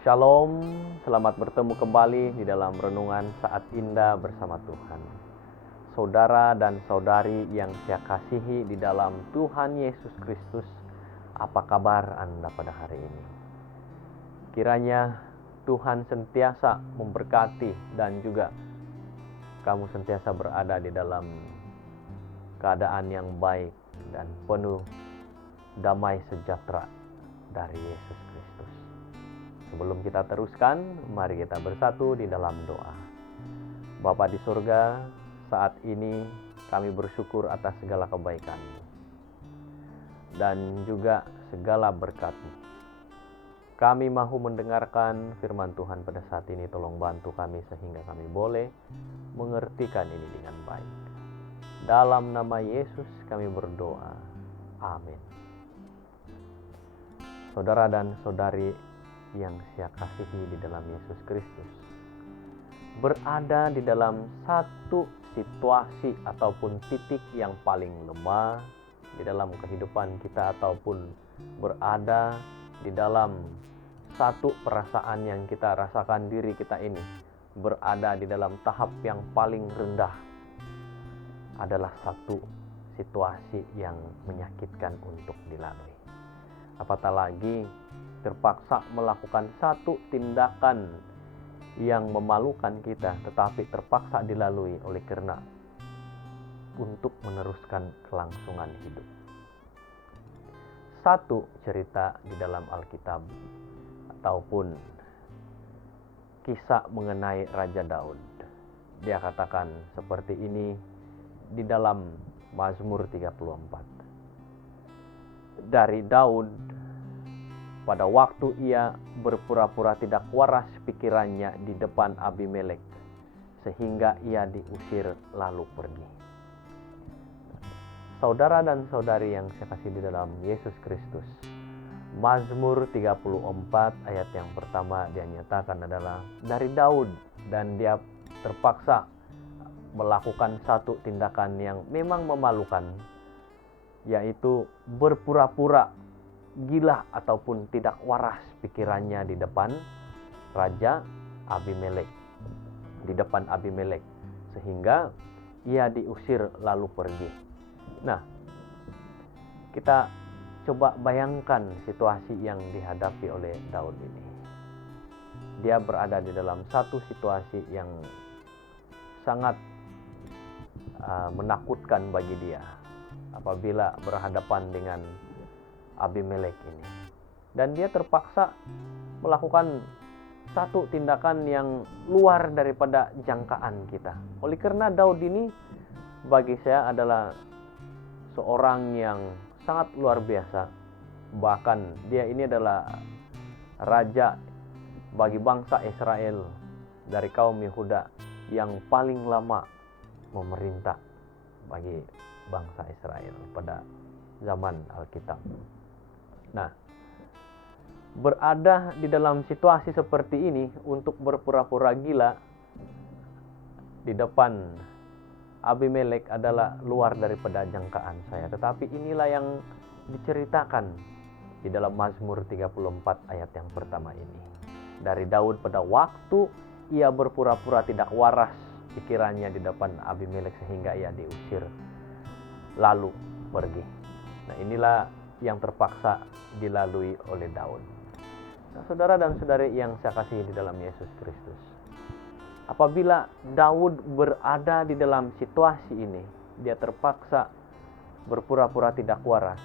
Shalom, selamat bertemu kembali di dalam renungan saat indah bersama Tuhan. Saudara dan saudari yang saya kasihi di dalam Tuhan Yesus Kristus, apa kabar Anda pada hari ini? Kiranya Tuhan sentiasa memberkati dan juga kamu sentiasa berada di dalam keadaan yang baik dan penuh damai sejahtera dari Yesus Kristus. Sebelum kita teruskan, mari kita bersatu di dalam doa. Bapa di surga, saat ini kami bersyukur atas segala kebaikan-Mu dan juga segala berkat-Mu. Kami mahu mendengarkan firman Tuhan pada saat ini. Tolong bantu kami sehingga kami boleh mengertikan ini dengan baik. Dalam nama Yesus kami berdoa. Amin. Saudara dan saudari yang saya kasihi di dalam Yesus Kristus, berada di dalam satu situasi ataupun titik yang paling lemah di dalam kehidupan kita, ataupun berada di dalam satu perasaan yang kita rasakan diri kita ini berada di dalam tahap yang paling rendah, adalah satu situasi yang menyakitkan untuk dilalui. Apatah lagi terpaksa melakukan satu tindakan yang memalukan kita, tetapi terpaksa dilalui oleh karena untuk meneruskan kelangsungan hidup. Satu cerita di dalam Alkitab ataupun kisah mengenai Raja Daud. Dia katakan seperti ini di dalam Mazmur 34. Dari Daud, pada waktu ia berpura-pura tidak waras pikirannya di depan Abimelek, sehingga ia diusir lalu pergi. Saudara dan saudari yang saya kasih di dalam Yesus Kristus, Mazmur 34 ayat yang pertama dia nyatakan adalah dari Daud, dan dia terpaksa melakukan satu tindakan yang memang memalukan, yaitu berpura-pura gila ataupun tidak waras pikirannya di depan Raja Abimelek, di depan Abimelek, sehingga ia diusir lalu pergi. Nah, kita coba bayangkan situasi yang dihadapi oleh Daud ini. Dia berada di dalam satu situasi yang sangat menakutkan bagi dia apabila berhadapan dengan Abimelek ini. Dan dia terpaksa melakukan satu tindakan yang luar daripada jangkaan kita. Oleh karena Daud ini bagi saya adalah seorang yang sangat luar biasa. Bahkan dia ini adalah raja bagi bangsa Israel dari kaum Yehuda yang paling lama memerintah bagi bangsa Israel pada zaman Alkitab. Nah, berada di dalam situasi seperti ini untuk berpura-pura gila di depan Abimelek adalah luar daripada jangkaan saya. Tetapi inilah yang diceritakan di dalam Mazmur 34 ayat yang pertama ini. Dari Daud pada waktu ia berpura-pura tidak waras pikirannya di depan Abimelek sehingga ia diusir lalu pergi. Nah, inilah yang terpaksa dilalui oleh Daud. Nah, saudara dan saudari yang saya kasihi di dalam Yesus Kristus, apabila Daud berada di dalam situasi ini, dia terpaksa berpura-pura tidak waras.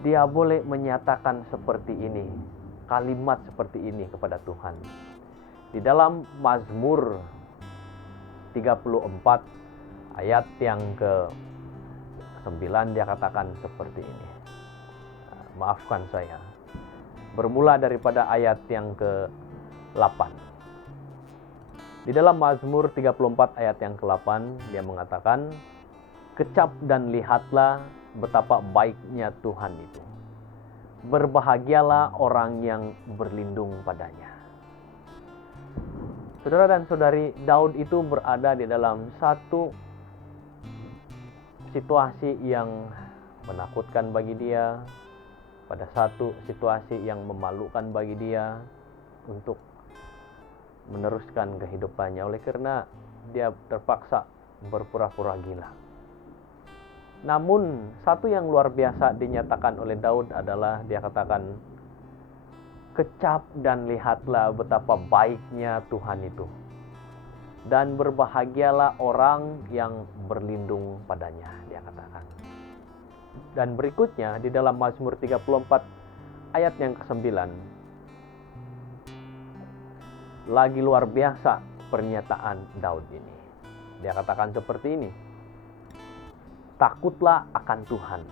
Dia boleh menyatakan seperti ini, kalimat seperti ini kepada Tuhan. Di dalam Mazmur 34 ayat yang ke-9 dia katakan seperti ini. Maafkan saya. Bermula daripada ayat yang ke-8. Di dalam Mazmur 34 ayat yang ke-8 dia mengatakan, "Kecap dan lihatlah betapa baiknya Tuhan itu. Berbahagialah orang yang berlindung padanya." Saudara dan saudari, Daud itu berada di dalam satu situasi yang menakutkan bagi dia, pada satu situasi yang memalukan bagi dia untuk meneruskan kehidupannya, oleh karena dia terpaksa berpura-pura gila. Namun satu yang luar biasa dinyatakan oleh Daud adalah dia katakan, kecap dan lihatlah betapa baiknya Tuhan itu, dan berbahagialah orang yang berlindung padanya, dia katakan. Dan berikutnya di dalam Mazmur 34 ayat yang ke-9, lagi luar biasa pernyataan Daud ini. Dia katakan seperti ini, takutlah akan Tuhan,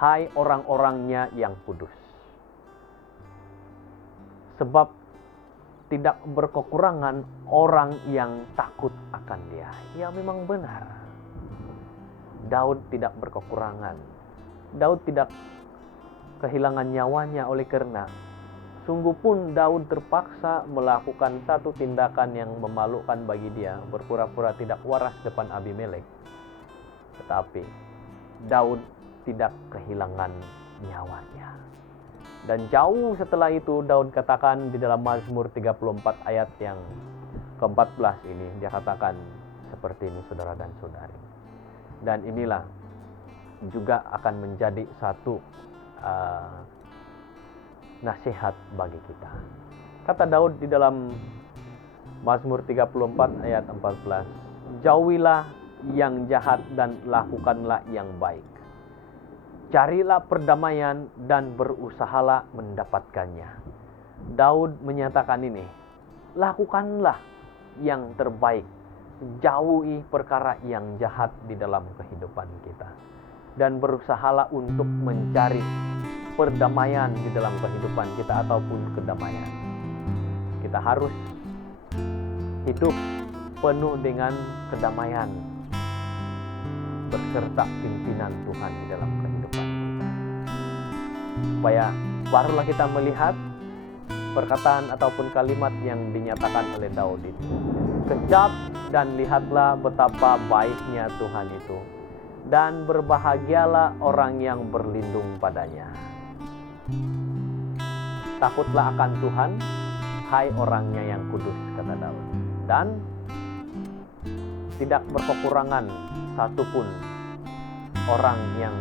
hai orang-orangnya yang kudus. Sebab tidak berkekurangan orang yang takut akan dia. Ya, memang benar. Daud tidak berkekurangan. Daud tidak kehilangan nyawanya oleh karena sungguh pun Daud terpaksa melakukan satu tindakan yang memalukan bagi dia, berpura-pura tidak waras depan Abimelek. Tetapi Daud tidak kehilangan nyawanya. Dan jauh setelah itu Daud katakan di dalam Mazmur 34 ayat yang ke-14 ini, dia katakan seperti ini, saudara dan saudari. Dan inilah juga akan menjadi satu nasihat bagi kita. Kata Daud di dalam Mazmur 34 ayat 14, jauhilah yang jahat dan lakukanlah yang baik. Carilah perdamaian dan berusahalah mendapatkannya. Daud menyatakan ini, lakukanlah yang terbaik. Jauhi perkara yang jahat di dalam kehidupan kita. Dan berusahalah untuk mencari perdamaian di dalam kehidupan kita ataupun kedamaian. Kita harus hidup penuh dengan kedamaian berserta pimpinan Tuhan di dalam kehidupan kita. Supaya barulah kita melihat perkataan ataupun kalimat yang dinyatakan oleh Daud itu. Kecap dan lihatlah betapa baiknya Tuhan itu, dan berbahagialah orang yang berlindung padanya. Takutlah akan Tuhan, hai orangnya yang kudus, kata Daud. Dan tidak berkekurangan satupun orang yang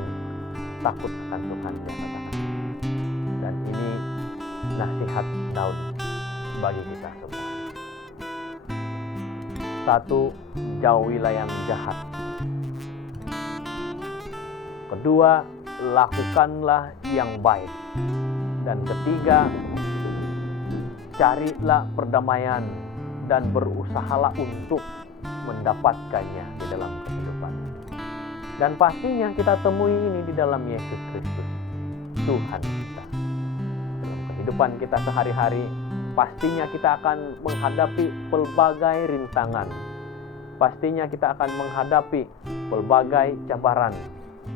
takut akan Tuhan, dia katakan. Dan ini nasihat Daud bagi kita semua. Satu, jauhilah yang jahat. Kedua, lakukanlah yang baik. Dan ketiga, carilah perdamaian dan berusahalah untuk mendapatkannya di dalam kehidupan. Dan pastinya kita temui ini di dalam Yesus Kristus, Tuhan kita. Dalam kehidupan kita sehari-hari, pastinya kita akan menghadapi pelbagai rintangan. Pastinya kita akan menghadapi pelbagai cabaran.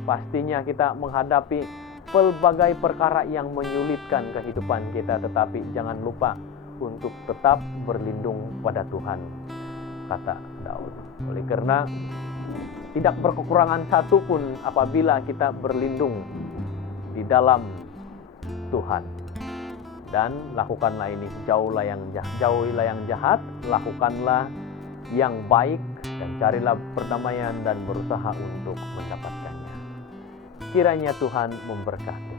Pastinya kita menghadapi pelbagai perkara yang menyulitkan kehidupan kita. Tetapi jangan lupa untuk tetap berlindung pada Tuhan, kata Daud. Oleh karena tidak berkekurangan satupun apabila kita berlindung di dalam Tuhan. Dan lakukanlah ini, jauhilah yang jahat, lakukanlah yang baik, dan carilah perdamaian dan berusaha untuk mendapatkannya. Kiranya Tuhan memberkati.